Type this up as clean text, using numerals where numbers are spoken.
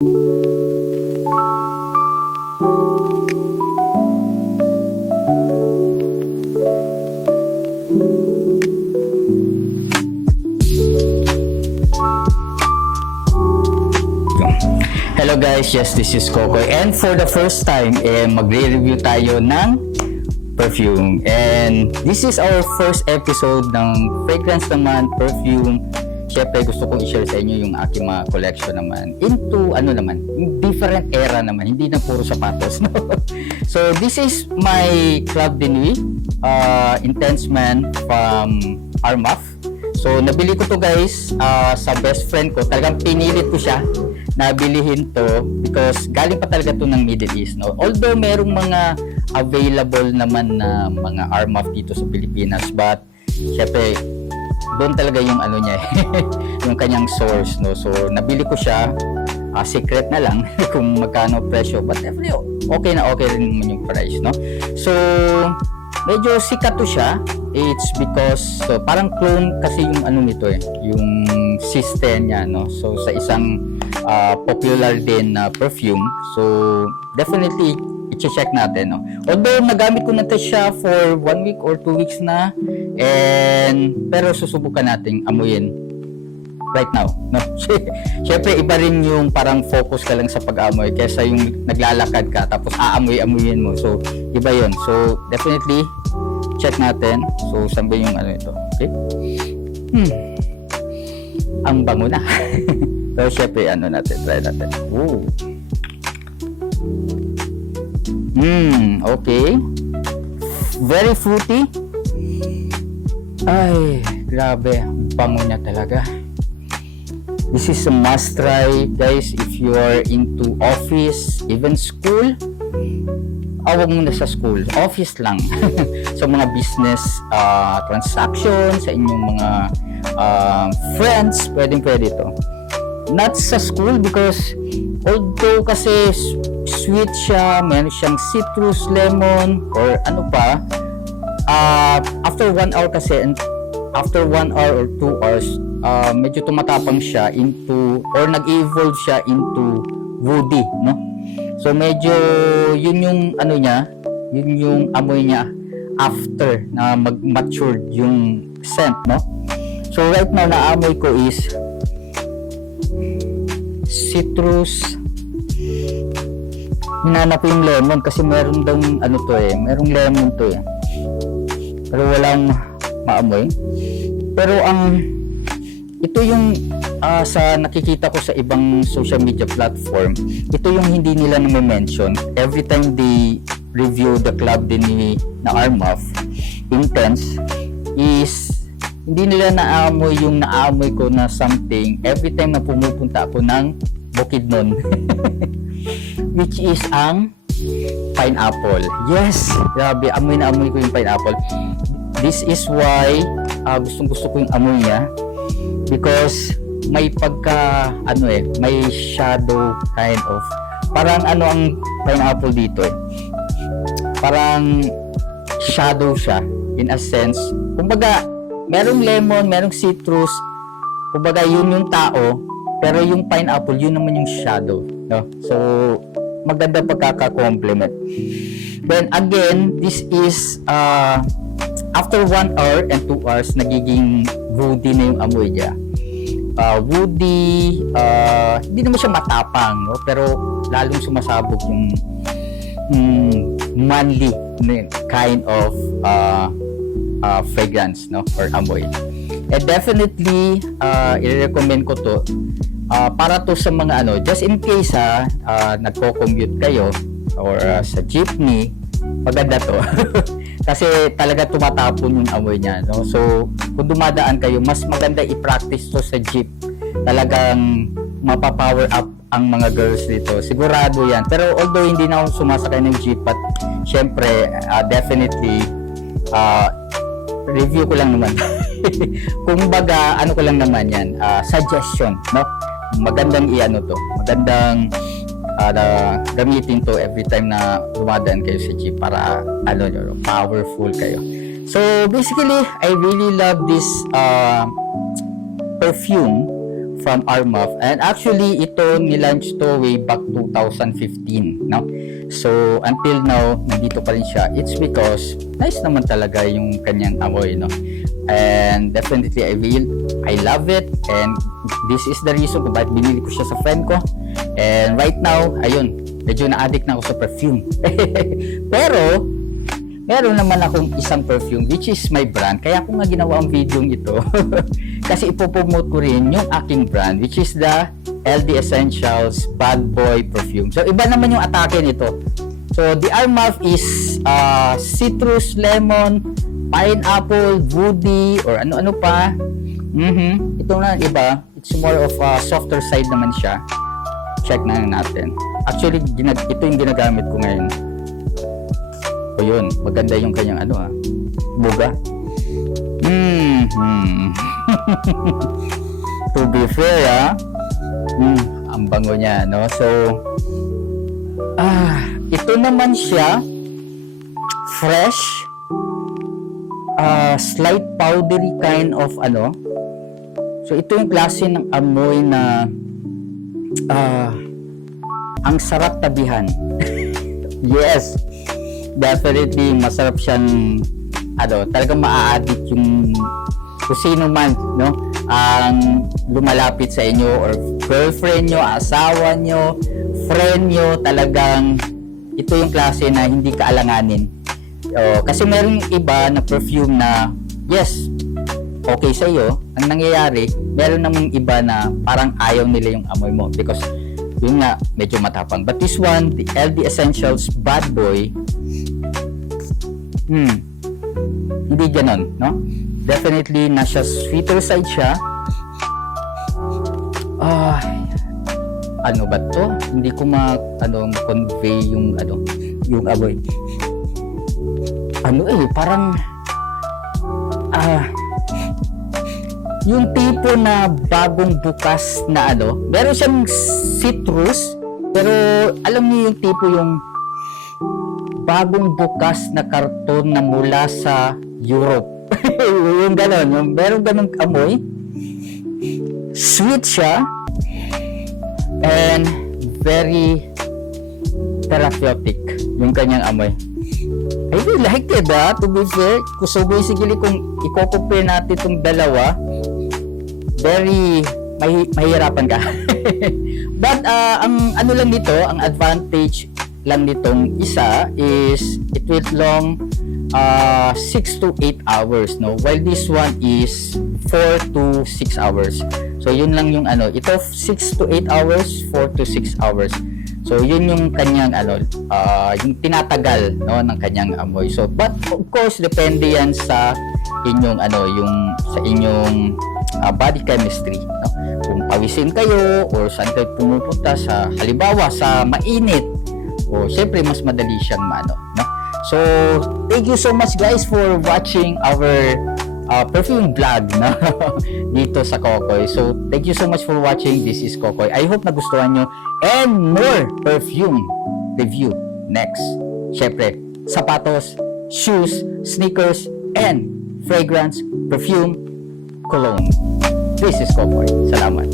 Hello guys, yes, this is Kokoy, and for the first time, magre-review tayo ng perfume, and this is our first episode ng fragrance naman, perfume. Syempre gusto kong i-share sa inyo yung aking mga collection naman into different era naman, hindi na puro sapatos, no? So this is my Club de Nuit Intense Man from Armaf. So nabili ko to guys sa best friend ko, talagang pinilit ko siya nabilihin to because galing pa talaga to ng Middle East, no? Although merong mga available naman na mga Armaf dito sa Pilipinas, but syempre doon talaga yung ano niya yung kanyang source, no? So nabili ko siya, secret na lang kung magkano presyo, but definitely okay na okay rin naman yung price, no? So medyo sikat to siya. It's because parang clone kasi yung ano nito yung system niya, no? So sa isang popular din na perfume, so definitely i-check natin, no? Although nagamit ko na to siya for 1 week or 2 weeks na, pero susubukan nating amuyin right now, no? Syempre iba rin yung parang focus ka lang sa pag-amoy kaysa yung naglalakad ka tapos aamoy-amuyin mo, so iba yun. So definitely check natin. So saan ba yung ano ito? Okay, ang bango na. So syempre ano natin, try natin. Ooh. Okay, very fruity. Ay, grabe, bango niya talaga. This is a must try guys if you are into office, even school. Awag muna sa school, office lang. So mga business transaction sa inyong mga friends, pwede ito. Not sa school because although kasi sweet siya, meron siyang citrus, lemon, or ano pa, after 1 hour kasi, and after 1 hour or 2 hours, medyo tumatapang siya into, or nag-evolve siya into woody, no? So medyo yun yung ano niya, yun yung amoy niya after na mag-matured yung scent, no? So right now naamoy ko is citrus. Hinanap ko yung lemon kasi meron daw ano to merong lemon to pero walang maamoy. Pero ito yung sa nakikita ko sa ibang social media platform, ito yung hindi nila na-mention every time they review the Club de Nuit na Armaf Intense, is hindi nila naamoy yung naamoy ko na something every time na pumupunta ako ng Bukidnon. Which is ang pineapple. Yes, grabe, amoy na amoy ko yung pineapple. This is why gustong-gusto ko yung amoy niya because may pagka may shadow kind of. Parang ano ang pineapple dito parang shadow siya in a sense. Kumbaga, merong lemon, merong citrus. Kumbaga, yun yung tao, pero yung pineapple, yun naman yung shadow, no? So, maganda pagkaka-complement. Then again, this is after 1 hour and 2 hours, nagiging woody na yung amoy niya. Woody, hindi naman siya matapang, no? Pero lalong sumasabog yung manly kind of fragrance, no, or amoy. And definitely i-recommend ko to para to sa mga just in case nagko-commute kayo or sa jeepney, maganda to. Kasi talaga tumatapon yung amoy niya, no? So kung dumadaan kayo, mas maganda i-practice to sa jeep. Talagang mapapower up ang mga girls dito, sigurado yan. Pero although hindi na ako sumasakay ng jeep, but syempre definitely review ko lang naman. Kumbaga ano ko lang naman yan, suggestion, no? Magandang magandang gamitin to every time na dumadaan kayo sa jeep para powerful kayo. So basically I really love this perfume from Armaf. And actually, ito nilaunch to way back 2015, no? So, until now, nandito pa rin siya. It's because nice naman talaga yung kanyang amoy, no? And definitely, I love it. And this is the reason kung bakit binili ko siya sa friend ko. And right now, ayun, medyo na-addict na ako sa perfume. Pero, meron naman akong isang perfume which is my brand. Kaya ako nga ginawa ang video ito. Kasi ipopromote ko rin yung aking brand which is the LD Essentials Bad Boy Perfume. So, iba naman yung atake nito. So, the Armaf is citrus, lemon, pineapple, woody, or ano-ano pa. Ito na iba. It's more of a softer side naman siya. Check na natin. Actually, ito yung ginagamit ko ngayon. O yun, maganda yung kanyang buga. To be fair, ang bango niya, no? So, ito naman siya, fresh, slight powdery kind of So, ito yung klase ng amoy na ang sarap tabihan. Yes, definitely masarap siyang talagang maa-addict yung kung sino man, no, ang lumalapit sa inyo or girlfriend nyo, asawa nyo, friend nyo, talagang ito yung klase na hindi ka alanganin. Kasi meron iba na perfume na yes, okay sa iyo, ang nangyayari, meron namang iba na parang ayaw nila yung amoy mo because yun nga, medyo matapang. But this one, the LD Essentials Bad Boy, hindi ganon, no? Definitely, nasa sweeter side siya. Ano ba to? Hindi ko ma-convey yung amoy. Parang yung tipo na bagong bukas na meron siyang citrus, pero alam niyo yung tipo yung bagong bukas na karton na mula sa Europe. Yung gano'n, meron ganong amoy. Sweet siya and very therapeutic yung kanyang amoy. I really like it, to be fair. So basically, kung i-compare natin itong dalawa, very mahihirapan ka. But ang lang nito, ang advantage lang nitong isa is it will long 6 to 8 hours, no, while this one is 4 to 6 hours. So yun lang yung ito 6 to 8 hours, 4 to 6 hours. So yun yung kanyang yung tinatagal, no, ng kanyang amoy. So but of course depende yan sa inyong yung sa inyong body chemistry, no? Kung pawisin kayo or saan kayo pumupunta, sa halimbawa sa mainit, o syempre mas madali siyang no? So thank you so much guys for watching our perfume vlog na dito sa Kokoy. So thank you so much for watching. This is Kokoy. I hope nagustuhan nyo and more perfume review next. Syempre, sapatos, shoes, sneakers, and fragrance, perfume, cologne. This is Kokoy. Salamat.